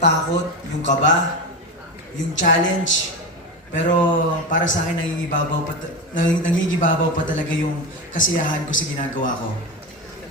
takot, yung kaba, yung challenge. Pero para sa akin, nangingibabaw pa talaga yung kasiyahan ko sa ginagawa ko.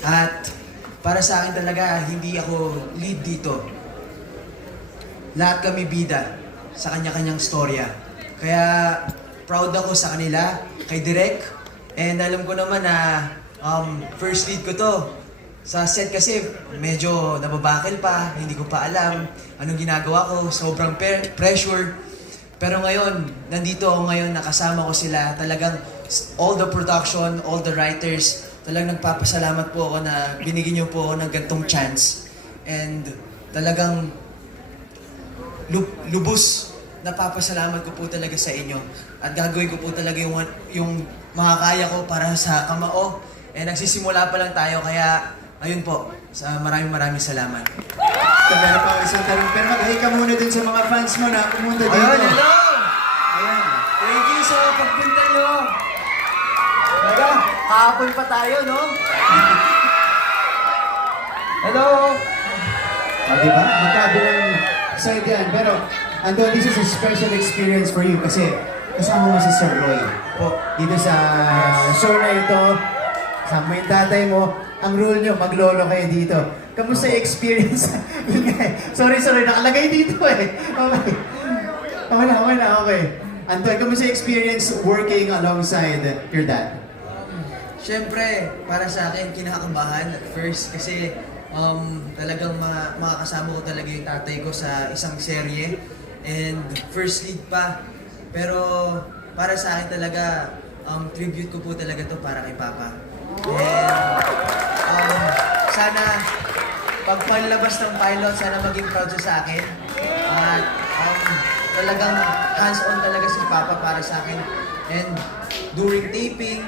At para sa akin talaga, hindi ako lead dito. Lahat kami bida sa kanya-kanyang storya. Kaya proud ako sa kanila, kay Direk. And alam ko naman na first lead ko to. Sa set kasi medyo nababakil pa, hindi ko pa alam anong ginagawa ko, sobrang pressure. Pero ngayon, nandito ako ngayon, nakasama ko sila. Talagang all the production, all the writers, talagang nagpapasalamat po ako na binigyan niyo po ako ng gantong chance. And talagang lubos napapasalamat ko po talaga sa inyo. At gagawin ko po talaga yung makakaya ko para sa Kamao. And nagsisimula pa lang tayo, kaya ayun po, maraming salamat. Meron pa isang tanong, pero mag-hi ka muna dun sa mga fans mo na pumunta dito. Ayun, hello! Ayan. Thank you sa pagpunta nyo. Talaga, kahapon pa tayo, no? Hello! Diba? Magkabilang side yan. Pero, Anton, this is a special experience for you kasi kasama mo si Sir Roy. Po. Dito sa show na ito, kasama yung tatay mo, ang rule nyo, maglolo kayo dito. Kamusta yung experience? sorry, nakalagay dito eh. Okay. Anton, kamusta yung experience working alongside your dad? Siyempre, para sa akin, kinakabahan at first kasi talagang makakasama ko talaga yung tatay ko sa isang serye and first lead pa. Pero para sa akin talaga, tribute ko po talaga to para kay Papa. And sana pagpalabas ng pilot, sana maging proud siya sa akin. At talagang hands-on talaga si Papa para sa akin. And during taping,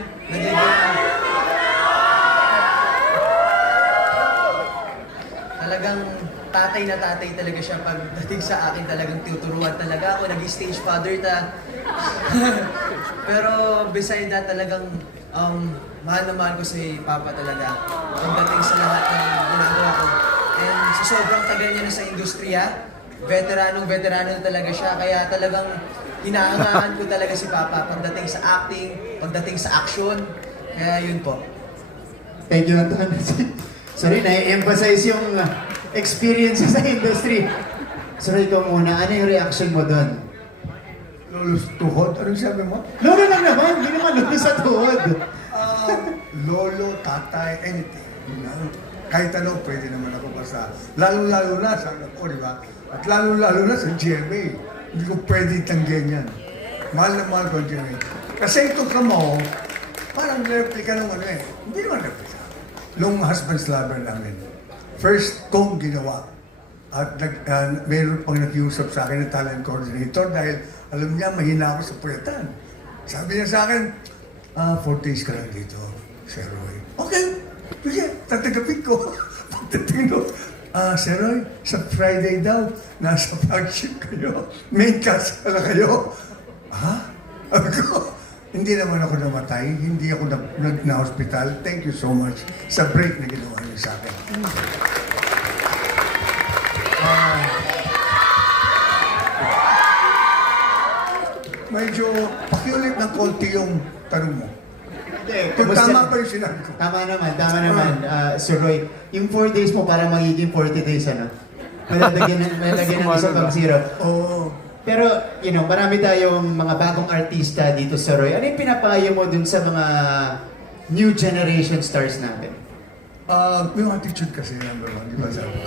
talagang tatay na tatay talaga siya pagdating sa akin, talagang tuturuan talaga ako, nag-stage father ta. Pero beside that, talagang mahal na mahal ko si Papa talaga pagdating sa lahat ng ginagawa ko. And sa sobrang tagal niya na sa industriya, veterano talaga siya, kaya talagang hinahangaan ko talaga si Papa pagdating sa acting, pagdating sa action. Kaya yun po. Thank you, Anton. Sorry, na-emphasize yung experience sa industry. Sorry, ikaw muna. Ano yung reaction mo doon? Lolo tuhod? Anong sabi mo? Lolo lang naman. Hindi naman lolo sa tuhod. Lolo, tatay, anything. You know? Kahit ano, pwede naman ako basta. Lalo-lalo na sa anak ko, di ba? At lalo-lalo na sa GMA. Hindi ko pwede tanggihan yan. Mahal na mahal ko ang GMA. Kasi itong Kamao, parang replica ng ano eh. Hindi naman replica. Long husband's lover namin. First kong ginawa. At mayroon pang nag-iusap sa akin ng talent coordinator dahil alam niya, mahina ako sa puyatan. Sabi niya sa akin, 4 days ka lang dito, Sir Roy. Okay, sige, tatanggapin ko. Pagdating ko, Sir Roy, sa Friday daw, nasa flagship kayo. Main cast pala kayo. Ha? Sabi ko, hindi naman ako namatay, hindi ako na-hospital. Thank you so much sa break na ginawa niyo sa akin. Medyo pakiulit ng konti yung tanong mo. Kung tama pa yung sinabi ko. Tama naman, Sir Roy. Yung 4 days mo para magiging 40 days, ano? Malagyan ng isa pang zero. Oo. Pero, marami tayong mga bagong artista dito sa Roy. Ano yung pinapayo mo dun sa mga new generation stars natin? Yung attitude kasi, number one, di ba sabi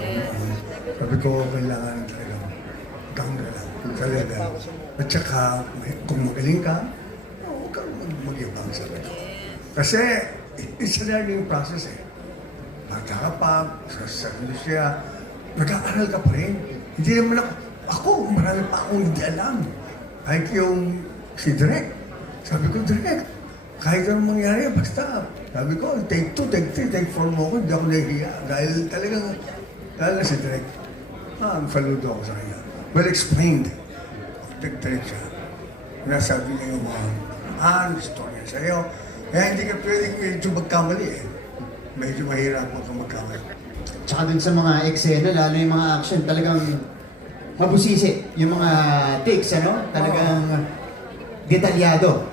ko, kailangan talaga down na lang, sa level. At saka, kung magaling ka, huwag kang mag-ibang sabi ko. Kasi, it's a learning process eh. Bata ka pa, sa industriya, nag-aaral ka pa rin. Hindi naman ako, marami pa akong hindi alam. Kahit yung si Direk. Sabi ko, Direk, kahit anong mangyari, basta. Sabi ko, take 2, take 3, take 4 mo ko, hindi ako nahihiya. Dahil talagang, dahil na si Direk. Ang saludo ako sa kanya. Well explained. Direk siya. Nasabi niya yung mga, gusto niya sa'yo. Kaya hindi ka pwedeng medyo magkamali eh. Medyo mahirap ako magkamali. Tsaka dun sa mga eksena, lalo yung mga action, talagang mabusisi yung mga takes, ano? Talagang detalyado.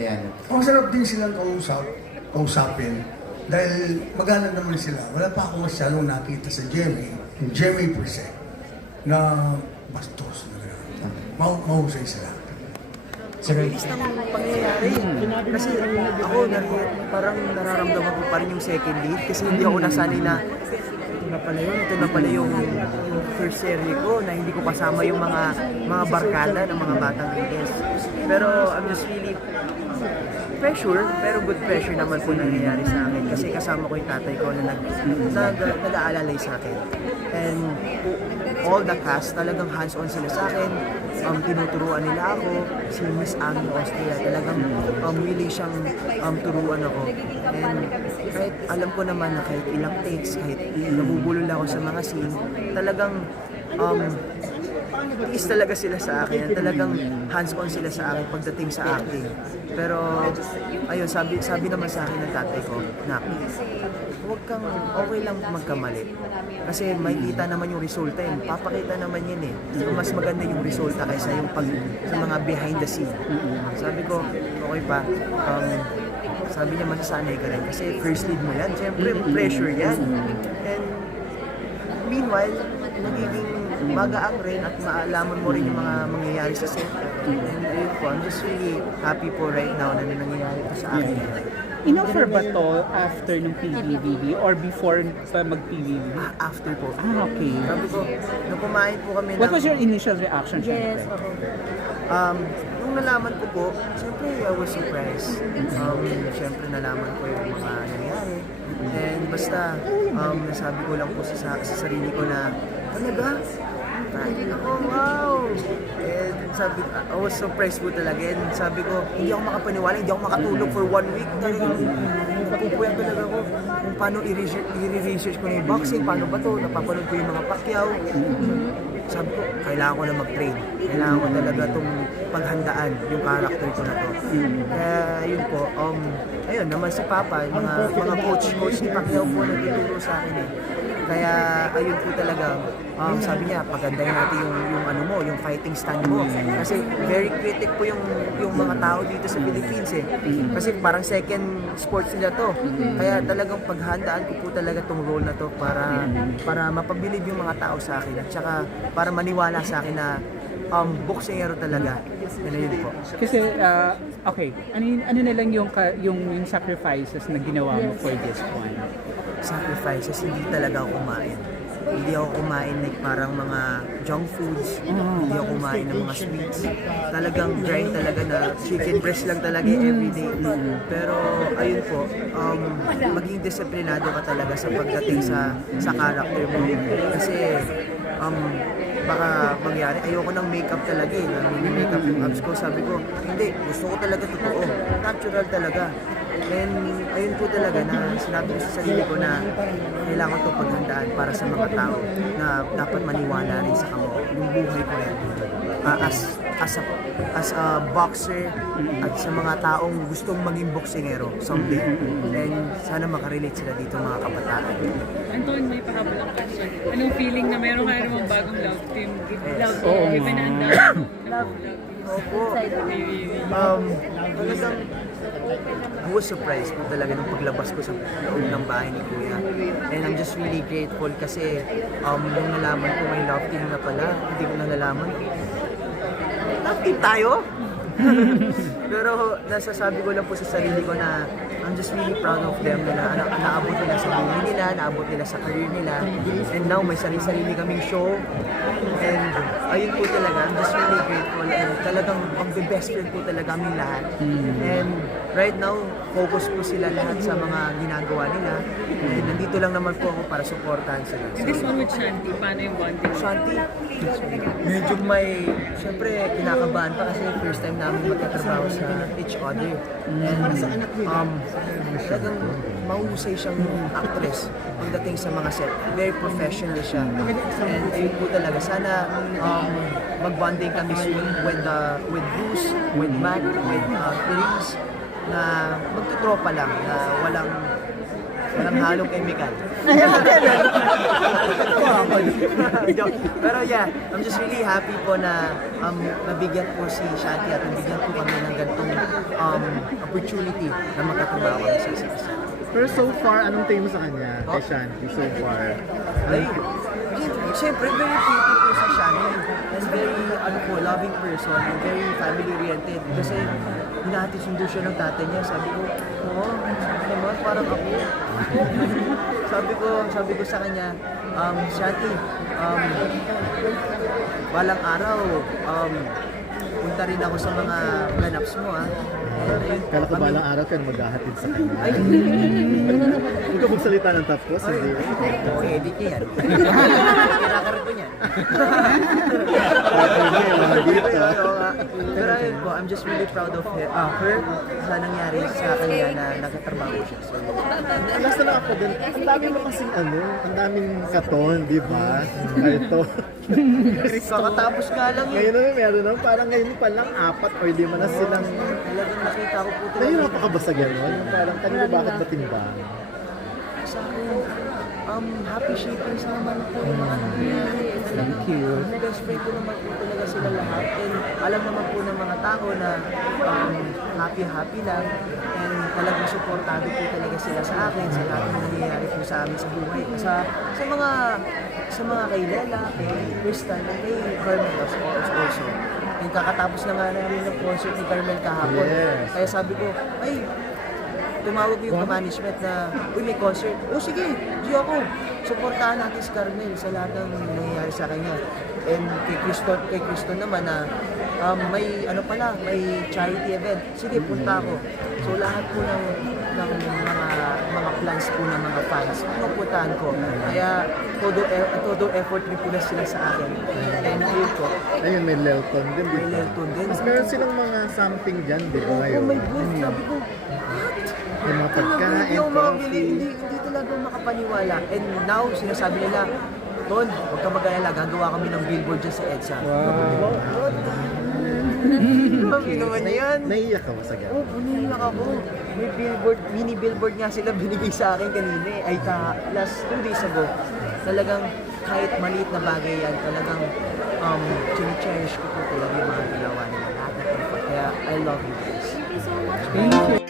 Ayan. Masarap din silang kausapin. Dahil magalang naman sila. Wala pa ako masyadong nakita sa Jemmy per se, na bastos na gano'n. Mahusay sila. Sir, Bilis ng pangyayari. Kasi ako, parang nararamdaman ko pa rin yung second lead kasi hindi ako nasanay na ito na pala yung first serie ko na hindi ko kasama yung mga barkada ng mga batang leaders. Pero I'm just really pressure, pero good pressure naman po nangyayari sa akin kasi kasama ko yung tatay ko na nag-aalalay sa akin. And all the cast, talagang hands-on sila sa akin. Tinuturuan nila ako. Si Miss Annie Austria, talagang willing siyang turuan ako. And kahit alam ko naman na kahit ilang takes, kahit nabubulol ako sa mga scene, talagang tiis talaga sila sa akin. Talagang hands-on sila sa akin pagdating sa acting. Pero, ayun, sabi naman sa akin ng tatay ko, na okay lang magkamali. Kasi makikita naman yung resulta yun. Papakita naman yun eh. So, mas maganda yung resulta kaysa yung sa mga behind the scene. Sabi ko, okay pa. Sabi niya, masasanay ka rin. Kasi first lead mo yan. Siyempre, pressure yan. And meanwhile, nagiging magaang rin at maalaman mo rin yung mga mangyayari sa set. And ayun po, I'm just really happy po right now na nangyayari ito sa akin. In-offer ba to after ng PBBB or before pa mag-PBB? After po. Okay. Sabi ko, nung kumain po kami What was your initial reaction? Yes, syempre? Nung nalaman ko po, siyempre I was surprised. Siyempre nalaman ko yung mga nangyari. And basta, nasabi ko lang po sa sarili ko na, talaga? Practic ako, wow! And sabi, I was surprised po talaga. And sabi ko, hindi ako makapaniwala, hindi ako makatulog for 1 week. Talagang napupuyan talaga ako kung paano i-research ko na yung boxing, paano ba to, napapanood ko yung mga Pacquiao. Sabi ko, kailangan ko na mag-train. Kailangan ko talaga itong paghandaan yung character ko na to. Kaya yun po, ayun naman si Papa, mga coach ni Pacquiao po nagtuturo sa akin eh. Kaya ayun po talaga, sabi niya, pagandahin natin yung ano mo, yung fighting stand mo. Kasi very critic po yung mga tao dito sa Philippines eh. Kasi parang second sports nila to. Kaya talagang paghandaan ko po talaga tong role na to para mapabilib yung mga tao sa akin at saka para maniwala sa akin na boksingero talaga. Yun po. Kasi, okay, ano na lang yung sacrifices na ginawa mo for this one? Sacrifices, hindi talaga ako kumain. Hindi ako kumain like parang mga junk foods. Hindi ako kumain ng mga sweets. Talagang grind talaga na chicken breast lang talaga everyday. Pero ayun po, maging disiplinado ka talaga sa pagdating sa character mo. Kasi baka mangyari, ayoko ng makeup talaga eh. Makeup yung abs ko. Sabi ko, hindi, gusto ko talaga totoo. Natural talaga. And ayun po talaga na sinabi ko sa sarili ko na kailangan ito paghandaan para sa mga tao na dapat maniwala rin sa kamo yung buhay ko rin as a boxer at sa mga taong gustong maging boksingero someday. And sana makarelate sila dito mga kabataan. Anton, may pahabalang question. Anong feeling na meron ka namang bagong love team? Love Oo. team. Given ang love team. Opo. Talagang I was surprised po talaga nung paglabas ko sa loob ng bahay ni Kuya. And I'm just really grateful kasi nung nalaman ko may love team na pala, hindi ko na nalaman. Love team tayo? Pero nasasabi ko lang po sa sarili ko na I'm just really proud of them na naabot nila sa buhay nila, naabot nila sa career nila. And now may sarili kaming show. And ayun po talaga, I'm just really grateful. And talagang best friend po talaga kami lahat. And right now, focus po sila lahat sa mga ginagawa nila. And nandito lang naman po ako para supportahan sila. This one with Shanti, paano yung bonding? Shanti, medyo may, syempre, kinakabahan pa kasi first time namin magkatrabaho sa each other. And talagang mahusay siyang actress pagdating sa mga set. Very professional siya. And ayun po talaga, sana mag-bonding kami soon with Bruce, with Matt, with Therese, na magtutropa lang, na walang Walang halong chemical. Joke. Pero yeah, I'm just really happy po na nabigyan po si Shanti at nabigyan po kami ng ganitong opportunity na magkatrabaho kami sa isa't isa. Pero so far, anong tingin mo sa kanya, kay Shanti, so far? Ay, siyempre, very pretty po si Shanti. And very, loving person. And very family-oriented. Kasi, hinati-sundo siya ng tatay niya. Sabi ko, oo, naman, parang ako. sabi ko sa kanya, Shanti, balang araw, punta rin ako sa mga ganaps mo, ah. And ayun, Kala ko balang araw ka na maghahatid sa kanya. Ay, Huwag ka magsalita ng tapos, hindi. okay, edit niya yan. Kinakaroon ko niyan. Pero ayun po, I'm just really proud of her sa nangyari sa kanya na nagkatrabaho siya. So, Last na lang ako din, ang dami mo kasing ang daming katon, di ba? Ito. kakatapos nga lang yun. Ngayon naman meron naman, parang ngayon pa lang 4 or 5 na silang. Talagang nakita ko po Ngayon napakabasa gano'n. Parang kanina bakit matimbang? sa akin, happy shipping sa naman po yung mga nangyayari. Thank you. Best friend ko naman po talaga sila lahat. And alam naman po ng mga tao na happy lang. And talagang supportado po talaga sila sa akin, sa lahat ng nangyayari po sa amin sa buhay. Sa mga kay Lela, kay Crystal, and kay Carmel also. And kakatapos na nga namin ng concert ni Carmel kahapon. Yes. Kaya sabi ko, ay, tumawag yung management na, uy, may concert. O sige, di ako. Supportahan natin si Carmel sa lahat ng nangyayari sa kanya. And kay Kriston naman na may may charity event. Sige, punta ako. So lahat po ng mga plans po ng mga fans, pinupuntahan ko. Kaya todo effort rin po na sila sa akin. And ayun po, Ayun, may Lelton din, di may ba? Lelton din. Mas meron silang mga something dyan, di ba Oh ngayon? my God, sabi ko, Yung mga pagkain, hindi ako makabili, coffee. hindi talaga makapaniwala. And now, sinasabi nila, Ton, huwag ka mag-alala, gagawa kami ng billboard dyan sa EDSA. Wow! Grabe naman yan. Naiiyak ka ba sa gano'n? Oo, puniyak ako. May billboard, mini billboard nga sila binigay sa akin kanina eh. Ay, last 2 days ago. Talagang kahit maliit na bagay yan, talagang cherish ko po talaga yung mga ginawa nila. Lahat ng effort. Kaya, I love you guys. Thank you.